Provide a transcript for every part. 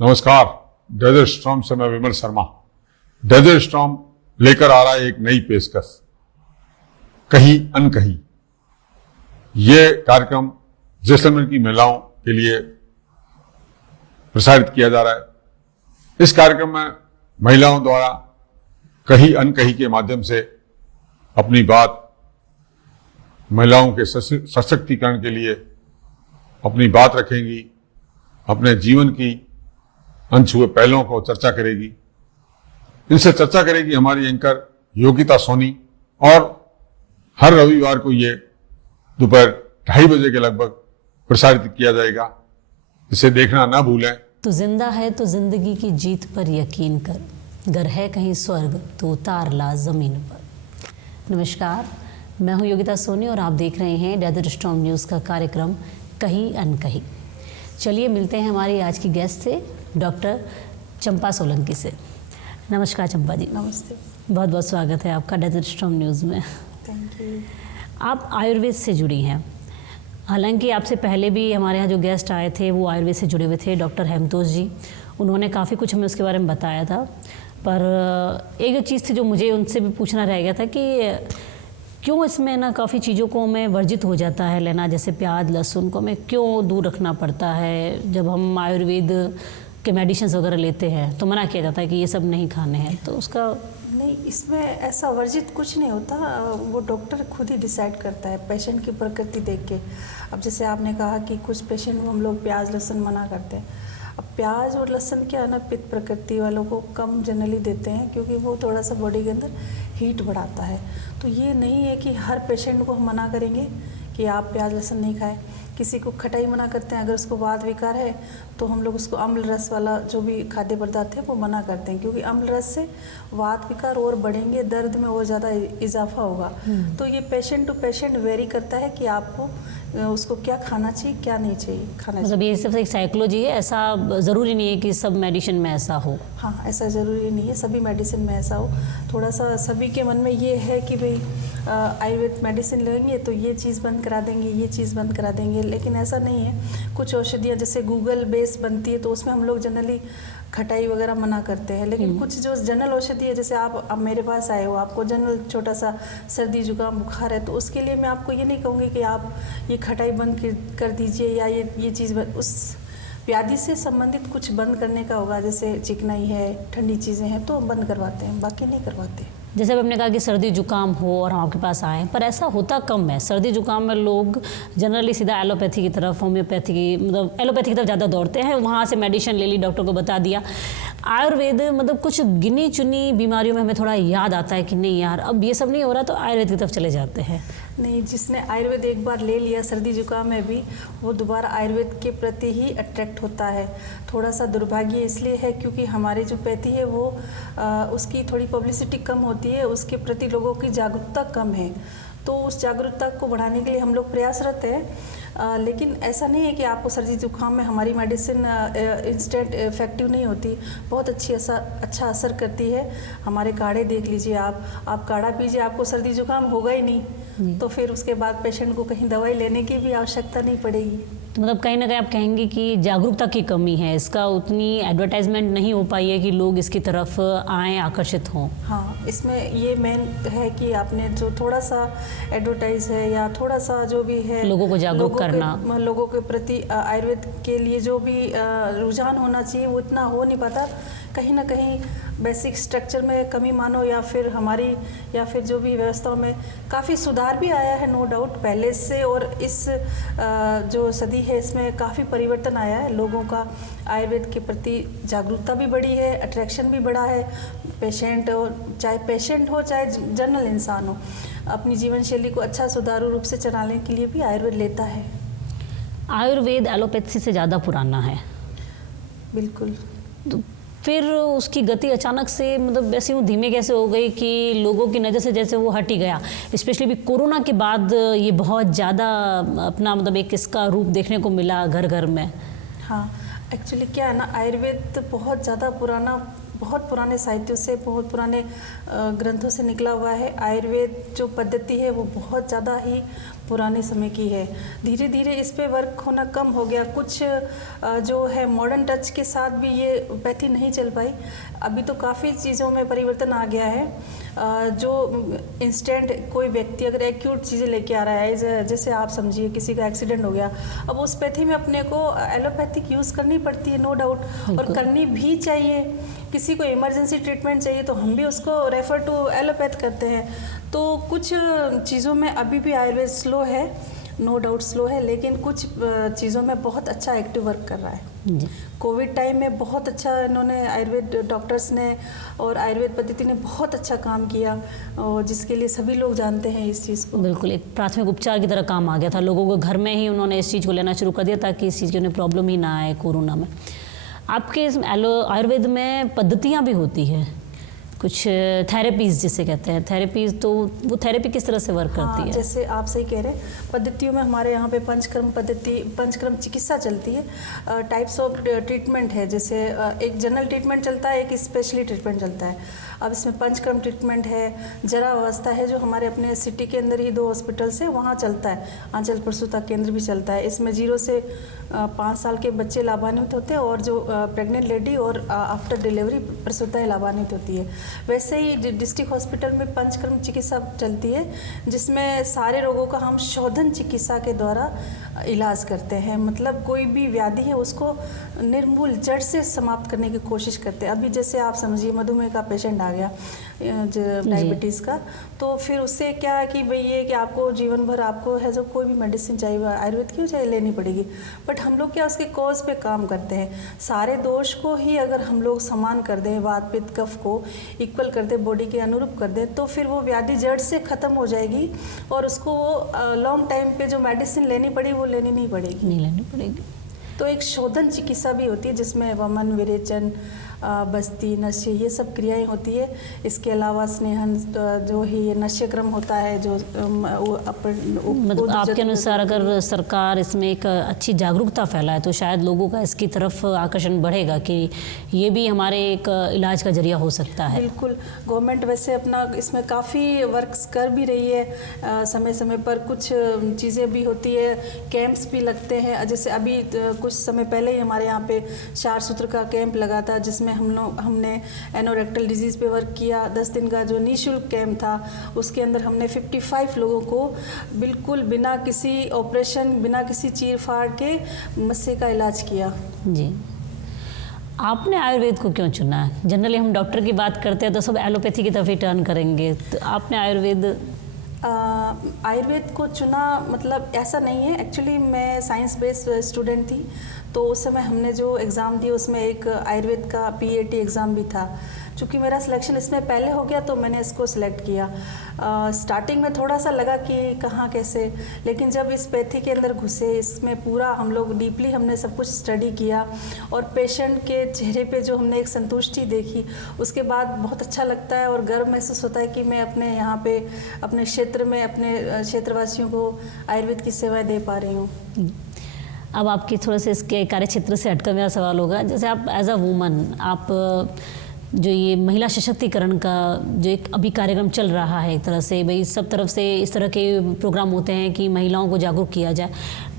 नमस्कार। Desert storm से मैं विमल शर्मा। डेजर्ट स्टॉर्म लेकर आ रहा है एक नई पेशकश, कहीं अनकहीं। ये कार्यक्रम जैसलमेर की महिलाओं के लिए प्रसारित किया जा रहा है। इस कार्यक्रम में महिलाओं द्वारा कहीं अनकहीं के माध्यम से अपनी बात महिलाओं के सशक्तिकरण के लिए अपनी बात रखेंगी, अपने जीवन की अनछुए पहलुओं को चर्चा करेगी। इनसे चर्चा करेगी हमारी एंकर योगिता सोनी, और हर रविवार को ये दोपहर 2:30 बजे के लगभग प्रसारित किया जाएगा। इसे देखना ना भूलें। तू जिंदा है तो जिंदगी की जीत पर यकीन कर, गर है कहीं स्वर्ग तो उतार ला जमीन पर। नमस्कार, मैं हूं योगिता सोनी और आप देख रहे हैं डेजर्ट स्टॉर्म न्यूज़ का कार्यक्रम कहीं अनकहीं। चलिए मिलते हैं हमारी आज की गेस्ट से, डॉक्टर चंपा सोलंकी से। नमस्कार चंपा जी। नमस्ते। बहुत बहुत स्वागत है आपका डेजर्ट स्टॉर्म न्यूज़ में। Thank you. आप आयुर्वेद से जुड़ी हैं। हालांकि आपसे पहले भी हमारे यहाँ जो गेस्ट आए थे वो आयुर्वेद से जुड़े हुए थे, डॉक्टर हेमतोष जी। उन्होंने काफ़ी कुछ हमें उसके बारे में बताया था, पर एक जो चीज़ थी जो मुझे उनसे भी पूछना रह गया था कि क्यों इसमें ना काफ़ी चीज़ों को हमें वर्जित हो जाता है लेना, जैसे प्याज लहसुन को हमें क्यों दूर रखना पड़ता है। जब हम आयुर्वेद के मेडिसिन वगैरह लेते हैं तो मना किया जाता है कि ये सब नहीं खाने हैं, तो उसका नहीं, इसमें ऐसा वर्जित कुछ नहीं होता। वो डॉक्टर खुद ही डिसाइड करता है पेशेंट की प्रकृति देख के। अब जैसे आपने कहा कि कुछ पेशेंट को हम लोग प्याज लहसुन मना करते हैं। अब प्याज और लहसुन क्या है ना, पित्त प्रकृति वालों को कम जनरली देते हैं क्योंकि वो थोड़ा सा बॉडी के अंदर हीट बढ़ाता है। तो ये नहीं है कि हर पेशेंट को हम मना करेंगे कि आप प्याज लहसुन नहीं खाएं। किसी को खटाई मना करते हैं, अगर उसको वात विकार है तो हम लोग उसको अम्ल रस वाला जो भी खाद्य पदार्थ है वो मना करते हैं, क्योंकि अम्ल रस से वात विकार और बढ़ेंगे, दर्द में और ज़्यादा इजाफा होगा। तो ये पेशेंट टू पेशेंट वेरी करता है कि आपको उसको क्या खाना चाहिए क्या नहीं चाहिए खाना मतलब ये सब एक साइकोलॉजी है, ऐसा ज़रूरी नहीं है कि सब मेडिसिन में ऐसा हो। हाँ, ऐसा ज़रूरी नहीं है सभी मेडिसिन में ऐसा हो। थोड़ा सा सभी के मन में ये है कि भाई आयुर्वेद मेडिसिन लेंगे तो ये चीज़ बंद करा देंगे, ये चीज़ बंद करा देंगे, लेकिन ऐसा नहीं है। कुछ औषधियाँ जैसे गूगल बेस बनती है तो उसमें हम लोग जनरली खटाई वगैरह मना करते हैं, लेकिन कुछ जो जनरल औषधि है, जैसे आप अब मेरे पास आए हो, आपको जनरल छोटा सा सर्दी जुकाम बुखार है, तो उसके लिए मैं आपको ये नहीं कहूँगी कि आप ये खटाई बंद कर दीजिए या ये चीज़ उस व्याधि से संबंधित कुछ बंद करने का होगा। जैसे चिकनाई है, ठंडी चीज़ें हैं तो बंद करवाते हैं, बाकी नहीं करवाते। जैसे अब हमने कहा कि सर्दी जुकाम हो और हम आपके पास आएँ, पर ऐसा होता कम है। सर्दी जुकाम में लोग जनरली सीधा एलोपैथी की तरफ, होम्योपैथी की, मतलब एलोपैथी की तरफ ज़्यादा दौड़ते हैं। वहाँ से मेडिसिन ले ली, डॉक्टर को बता दिया। आयुर्वेद मतलब कुछ गिनी चुनी बीमारियों में हमें थोड़ा याद आता है कि नहीं यार अब ये सब नहीं हो रहा, तो आयुर्वेद की तरफ चले जाते हैं। नहीं, जिसने आयुर्वेद एक बार ले लिया सर्दी जुकाम में भी, वो दोबारा आयुर्वेद के प्रति ही अट्रैक्ट होता है। थोड़ा सा दुर्भाग्य इसलिए है क्योंकि हमारी जो पैथी है वो उसकी थोड़ी पब्लिसिटी कम होती है, उसके प्रति लोगों की जागरूकता कम है। तो उस जागरूकता को बढ़ाने के लिए हम लोग प्रयासरत हैं। लेकिन ऐसा नहीं है कि आपको सर्दी जुकाम में हमारी मेडिसिन इंस्टेंट इफेक्टिव नहीं होती, बहुत अच्छा असर करती है। हमारे काढ़े देख लीजिए, आप काढ़ा पीजिए, आपको सर्दी जुकाम होगा ही नहीं, तो फिर उसके बाद पेशेंट को कहीं दवाई लेने की भी आवश्यकता नहीं पड़ेगी। तो मतलब कहीं ना कहीं आप कहेंगे कि जागरूकता की कमी है, इसका उतनी एडवर्टाइजमेंट नहीं हो पाई है कि लोग इसकी तरफ आएँ, आकर्षित हों। हाँ, इसमें ये मेन है कि आपने जो थोड़ा सा एडवर्टाइज है या थोड़ा सा जो भी है लोगों को जागरूक करना, लोगों के प्रति आयुर्वेद के लिए जो भी रुझान होना चाहिए वो इतना हो नहीं पाता। कहीं ना कहीं बेसिक स्ट्रक्चर में कमी मानो या फिर जो भी व्यवस्थाओं में काफ़ी सुधार भी आया है, नो डाउट पहले से, और इस जो सदी है इसमें काफ़ी परिवर्तन आया है। लोगों का आयुर्वेद के प्रति जागरूकता भी बढ़ी है, अट्रैक्शन भी बढ़ा है। चाहे पेशेंट हो चाहे जनरल इंसान हो, अपनी जीवन शैली को अच्छा सुचारू रूप से चलाने के लिए भी आयुर्वेद लेता है। आयुर्वेद एलोपैथी से ज़्यादा पुराना है। बिल्कुल। तो फिर उसकी गति अचानक से मतलब वैसे यूँ धीमे कैसे हो गई कि लोगों की नज़र से जैसे वो हट ही गया। स्पेशली भी कोरोना के बाद ये बहुत ज़्यादा अपना मतलब एक इसका रूप देखने को मिला घर घर में। हाँ, एक्चुअली क्या है ना, आयुर्वेद बहुत ज़्यादा पुराना, बहुत पुराने साहित्यों से, बहुत पुराने ग्रंथों से निकला हुआ है। आयुर्वेद जो पद्धति है वो बहुत ज़्यादा ही पुराने समय की है। धीरे धीरे इस पे वर्क होना कम हो गया। कुछ जो है मॉडर्न टच के साथ भी ये पैथी नहीं चल पाई। अभी तो काफ़ी चीज़ों में परिवर्तन आ गया है। जो इंस्टेंट कोई व्यक्ति अगर एक्यूट चीज़ें लेके आ रहा है, जैसे आप समझिए किसी का एक्सीडेंट हो गया, अब उस पैथी में अपने को एलोपैथिक यूज़ करनी पड़ती है, नो डाउट, और करनी भी चाहिए। किसी को इमरजेंसी ट्रीटमेंट चाहिए तो हम भी उसको रेफ़र टू एलोपैथ करते हैं। तो कुछ चीज़ों में अभी भी आयुर्वेद स्लो है, नो डाउट स्लो है, लेकिन कुछ चीज़ों में बहुत अच्छा एक्टिव वर्क कर रहा है। कोविड टाइम में बहुत अच्छा इन्होंने आयुर्वेद डॉक्टर्स ने और आयुर्वेद पद्धति ने बहुत अच्छा काम किया, और जिसके लिए सभी लोग जानते हैं इस चीज़ को। बिल्कुल एक प्राथमिक उपचार की तरह काम आ गया था। लोगों को घर में ही उन्होंने इस चीज़ को लेना शुरू कर दिया ताकि इस चीज़ की उन्हें प्रॉब्लम ही ना आए कोरोना में। आपके इस आयुर्वेद में पद्धतियाँ भी होती हैं, कुछ थेरेपीज जिसे कहते हैं, थेरेपीज, तो वो थेरेपी किस तरह से वर्क करती है? जैसे आप सही कह रहे हैं, पद्धतियों में हमारे यहाँ पे पंचकर्म पद्धति, पंचकर्म चिकित्सा चलती है। टाइप्स ऑफ ट्रीटमेंट है, जैसे एक जनरल ट्रीटमेंट चलता है, एक स्पेशली ट्रीटमेंट चलता है। अब इसमें पंचकर्म ट्रीटमेंट है, जरा अवस्था है, जो हमारे अपने सिटी के अंदर ही 2 हॉस्पिटल्स है, वहाँ चलता है। आंचल प्रसूता केंद्र भी चलता है। इसमें 0 से 5 साल के बच्चे लाभान्वित होते हैं, और जो प्रेग्नेंट लेडी और आफ्टर डिलीवरी प्रसूताएं लाभान्वित होती है। वैसे ही डिस्ट्रिक्ट हॉस्पिटल में पंचकर्म चिकित्सा चलती है, जिसमें सारे रोगों का हम शोधन चिकित्सा के द्वारा इलाज करते हैं। मतलब कोई भी व्याधि है उसको निर्मूल जड़ से समाप्त करने की कोशिश करते हैं। अभी जैसे आप समझिए मधुमेह का पेशेंट आ गया, डायबिटीज़ का, तो फिर उससे क्या है कि भाई ये कि आपको जीवन भर आपको है जो कोई भी मेडिसिन चाहिए आयुर्वेद की चाहे लेनी पड़ेगी, बट हम लोग क्या उसके कॉज पे काम करते हैं। सारे दोष को ही अगर हम लोग समान कर दें, वात पित्त कफ को इक्वल कर दें, बॉडी के अनुरूप कर दें, तो फिर वो व्याधि जड़ से ख़त्म हो जाएगी, और उसको वो लॉन्ग टाइम पे जो मेडिसिन लेनी पड़ी वो लेनी नहीं पड़ेगी। नहीं लेनी पड़ेगी। तो एक शोधन चिकित्सा भी होती है, जिसमें वमन, विरेचन, बस्ती, नश्य, ये सब क्रियाएं होती है। इसके अलावा स्नेहन जो ही ये नश्य क्रम होता है, जो मतलब आपके अनुसार अगर सरकार इसमें एक अच्छी जागरूकता फैलाए तो शायद लोगों का इसकी तरफ आकर्षण बढ़ेगा कि ये भी हमारे एक इलाज का जरिया हो सकता है। बिल्कुल, गवर्नमेंट वैसे अपना इसमें काफ़ी वर्क्स कर भी रही है। समय समय पर कुछ चीज़ें भी होती है, कैंप्स भी लगते हैं। जैसे अभी कुछ समय पहले ही हमारे यहाँ पे 4 सूत्र का कैंप लगा था, जिसमें हमने एनोरेक्टल डिजीज़ पे वर्क किया। 10 दिन का जो निःशुल्क कैंप था, उसके अंदर हमने 55 लोगों को बिल्कुल बिना किसी ऑपरेशन, बिना किसी चीर फाड़ के मस्से का इलाज किया। जी, आपने आयुर्वेद को क्यों चुना? जनरली हम डॉक्टर की बात करते हैं तो सब एलोपैथी की तरफ ही टर्न करेंगे, तो आपने आयुर्वेद को चुना, मतलब ऐसा नहीं है। एक्चुअली मैं साइंस बेस्ड स्टूडेंट थी, तो उस समय हमने जो एग्ज़ाम दिया उसमें एक आयुर्वेद का PAT एग्ज़ाम भी था। चूँकि मेरा सिलेक्शन इसमें पहले हो गया तो मैंने इसको सिलेक्ट किया। स्टार्टिंग में थोड़ा सा लगा कि कहाँ कैसे, लेकिन जब इस पैथी के अंदर घुसे, इसमें पूरा हम लोग डीपली हमने सब कुछ स्टडी किया, और पेशेंट के चेहरे पे जो हमने एक संतुष्टि देखी, उसके बाद बहुत अच्छा लगता है और गर्व महसूस होता है कि मैं अपने यहाँ पे अपने क्षेत्र में अपने क्षेत्रवासियों को आयुर्वेद की सेवाएँ दे पा रही हूँ। अब आपकी थोड़ा से इसके कार्य क्षेत्र से हटकर मेरा सवाल होगा, जैसे आप एज अ वूमन, आप जो ये महिला सशक्तिकरण का जो एक अभी कार्यक्रम चल रहा है, एक तरह से भाई सब तरफ से इस तरह के प्रोग्राम होते हैं कि महिलाओं को जागरूक किया जाए,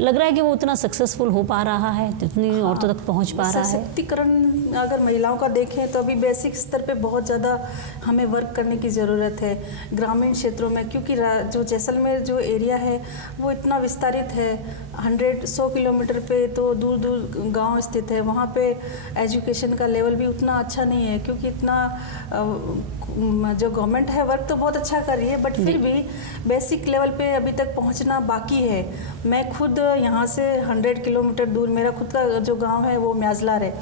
लग रहा है कि वो उतना सक्सेसफुल हो पा रहा है, जितनी औरतों तक पहुंच पा रहा है? सशक्तिकरण अगर महिलाओं का देखें तो अभी बेसिक स्तर पे बहुत ज़्यादा हमें वर्क करने की ज़रूरत है ग्रामीण क्षेत्रों में, क्योंकि जो जैसलमेर जो एरिया है वो इतना विस्तारित है, 100 किलोमीटर पे तो दूर दूर गांव स्थित है। वहाँ पे एजुकेशन का लेवल भी उतना अच्छा नहीं है, क्योंकि इतना जो गवर्नमेंट है वर्क तो बहुत अच्छा कर रही है, बट फिर भी बेसिक लेवल पे अभी तक पहुँचना बाकी है। मैं खुद यहाँ से 100 किलोमीटर दूर, मेरा खुद का जो गांव है वो म्याजलार है,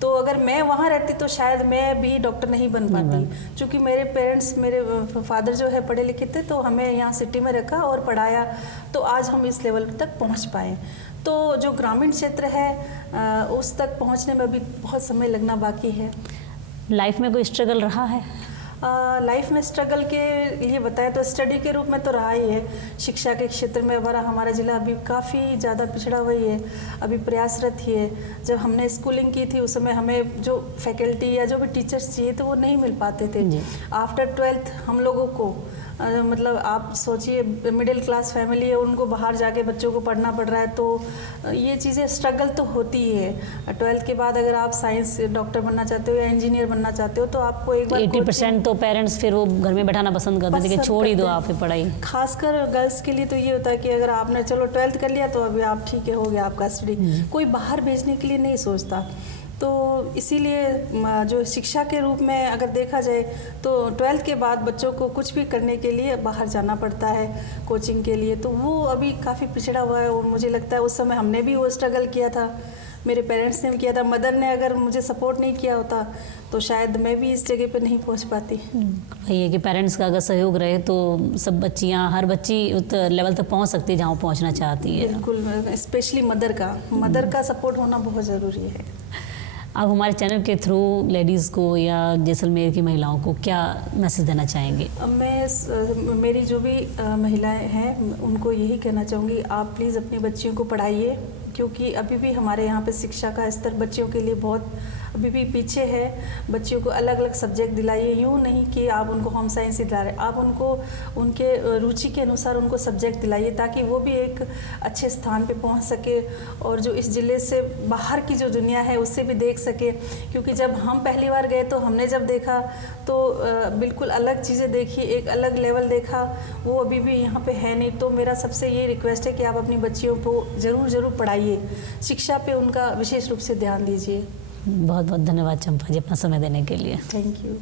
तो अगर मैं वहाँ रहती तो शायद मैं भी डॉक्टर नहीं बन पाती, क्योंकि मेरे पेरेंट्स, मेरे फादर जो है पढ़े लिखे थे, तो हमें यहाँ सिटी में रखा और पढ़ाया, तो आज हम इस लेवल तक पहुँच पाए। तो जो ग्रामीण क्षेत्र है उस तक पहुँचने में अभी बहुत समय लगना बाकी है। लाइफ में कोई स्ट्रगल रहा है? लाइफ में स्ट्रगल के लिए बताएं तो स्टडी के रूप में तो रहा ही है। शिक्षा के क्षेत्र में हमारा ज़िला अभी काफ़ी ज़्यादा पिछड़ा हुआ ही है, अभी प्रयासरत ही है। जब हमने स्कूलिंग की थी उस समय हमें जो फैकल्टी या जो भी टीचर्स चाहिए थे वो नहीं मिल पाते थे। आफ्टर 12th हम लोगों को मतलब आप सोचिए मिडिल क्लास फैमिली है, उनको बाहर जाके बच्चों को पढ़ना पड़ रहा है, तो ये चीज़ें स्ट्रगल तो होती ही है। 12th के बाद अगर आप साइंस डॉक्टर बनना चाहते हो या इंजीनियर बनना चाहते हो तो आपको एक बार 80% तो पेरेंट्स फिर वो घर में बैठाना पसंद करते थे कि छोड़ ही दो आप ये पढ़ाई। खासकर गर्ल्स के लिए तो ये होता है कि अगर आपने चलो 12th कर लिया तो अभी आप ठीक है, हो गया आपका स्टडी, कोई बाहर भेजने के लिए नहीं सोचता। तो इसीलिए जो शिक्षा के रूप में अगर देखा जाए तो 12th के बाद बच्चों को कुछ भी करने के लिए बाहर जाना पड़ता है कोचिंग के लिए, तो वो अभी काफ़ी पिछड़ा हुआ है। और मुझे लगता है उस समय हमने भी वो स्ट्रगल किया था, मेरे पेरेंट्स ने भी किया था, मदर ने अगर मुझे सपोर्ट नहीं किया होता तो शायद मैं भी इस जगह पे नहीं पहुंच पाती। वही है कि पेरेंट्स का अगर सहयोग रहे तो सब बच्चियां, हर बच्ची उस लेवल तक पहुंच सकती है जहाँ वो पहुंचना चाहती है। बिल्कुल, स्पेशली मदर का सपोर्ट होना बहुत ज़रूरी है। आप हमारे चैनल के थ्रू लेडीज़ को या जैसलमेर की महिलाओं को क्या मैसेज देना चाहेंगे? मेरी जो भी महिलाएं हैं उनको यही कहना चाहूँगी, आप प्लीज़ अपनी बच्चियों को पढ़ाइए, क्योंकि अभी भी हमारे यहाँ पे शिक्षा का स्तर बच्चियों के लिए बहुत अभी भी पीछे है। बच्चियों को अलग अलग सब्जेक्ट दिलाइए, यूँ नहीं कि आप उनको होम साइंस ही दिला रहे, आप उनको उनके रुचि के अनुसार उनको सब्जेक्ट दिलाइए ताकि वो भी एक अच्छे स्थान पे पहुंच सके और जो इस ज़िले से बाहर की जो दुनिया है उससे भी देख सके। क्योंकि जब हम पहली बार गए तो हमने जब देखा तो बिल्कुल अलग चीज़ें देखी, एक अलग लेवल देखा, वो अभी भी यहाँ पे है नहीं। तो मेरा सबसे ये रिक्वेस्ट है कि आप अपनी बच्चियों को ज़रूर पढ़ाइए, शिक्षा पे उनका विशेष रूप से ध्यान दीजिए। बहुत बहुत धन्यवाद चंपा जी अपना समय देने के लिए। Thank you.